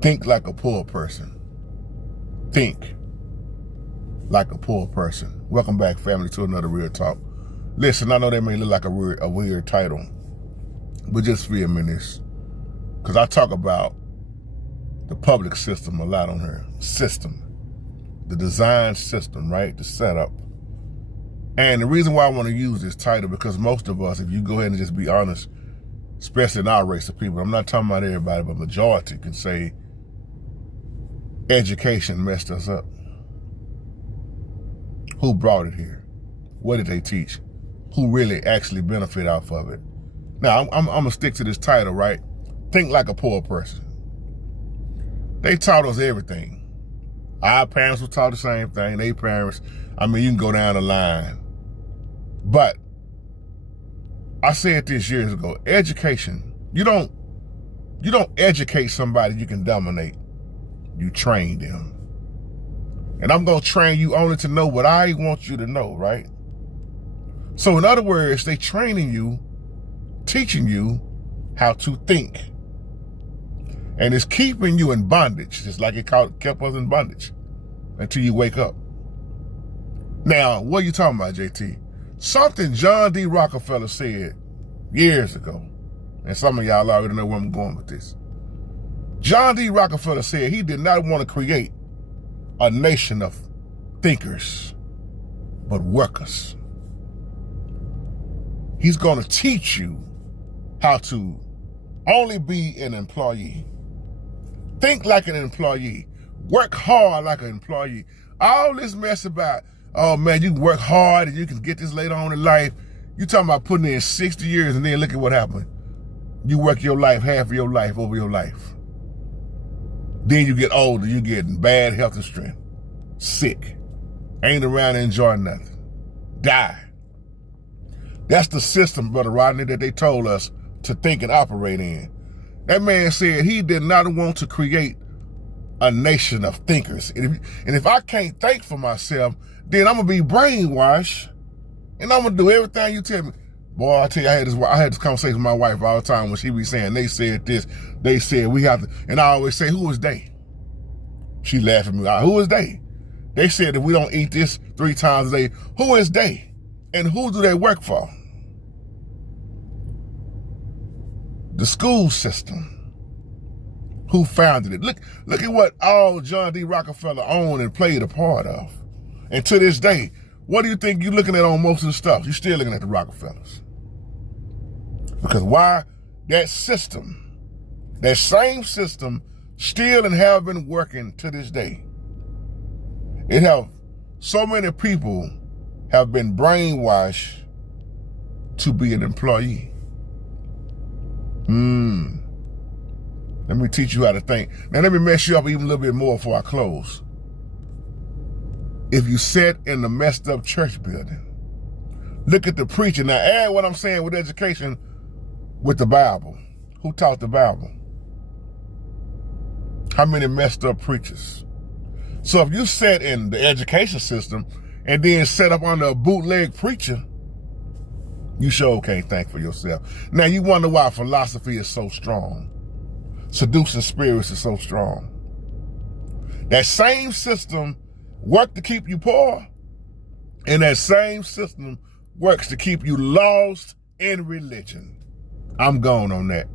Think like a poor person. Think like a poor person. Welcome back, family, to another Real Talk. Listen, I know that may look like a weird title, but just feel me in this. Because I talk about the public system a lot on here. System. The design system, right? The setup. And the reason why I want to use this title, because most of us, if you go ahead and just be honest, especially in our race of people, I'm not talking about everybody, but majority can say education messed us up. Who brought it here? What did they teach? Who really actually benefit off of it? Now, I'm going to stick to this title, right? Think like a poor person. They taught us everything. Our parents were taught the same thing. Their parents, I mean, you can go down the line. But I said this years ago, education, you don't educate somebody you can dominate. You train them. And I'm going to train you only to know what I want you to know, right? So in other words, they training you, teaching you how to think. And it's keeping you in bondage, just like it kept us in bondage until you wake up. Now, what are you talking about, JT? Something John D. Rockefeller said years ago, and some of y'all already know where I'm going with this. John D. Rockefeller said he did not want to create a nation of thinkers, but workers. He's going to teach you how to only be an employee. Think like an employee. Work hard like an employee. All this mess about, oh man, you can work hard and you can get this later on in life. You talking about putting in 60 years and then look at what happened. You work your life, half of your life over your life. Then you get older, you get bad health and strength. Sick. Ain't around to enjoy nothing. Die. That's the system, Brother Rodney, that they told us to think and operate in. That man said he did not want to create a nation of thinkers. And if I can't think for myself, then I'm going to be brainwashed and I'm going to do everything you tell me. Boy, I tell you, I had this conversation with my wife all the time when she be saying, they said this, they said we have to, and I always say, who is they? She laughed at me, who is they? They said that we don't eat this 3 times a day. Who is they? And who do they work for? The school system. Who founded it? Look at what all John D. Rockefeller owned and played a part of. And to this day, what do you think you're looking at on most of the stuff? You're still looking at the Rockefellers. Because why? That system, that same system, still and have been working to this day. It have, so many people have been brainwashed to be an employee. Let me teach you how to think. Now let me mess you up even a little bit more before I close. If you sit in the messed up church building, look at the preacher. Now add what I'm saying with education with the Bible. Who taught the Bible? How many messed up preachers? So if you sat in the education system and then set up under a bootleg preacher, you sure can't think for yourself. Now you wonder why philosophy is so strong. Seducing spirits is so strong. That same system worked to keep you poor, and that same system works to keep you lost in religion. I'm gone on that.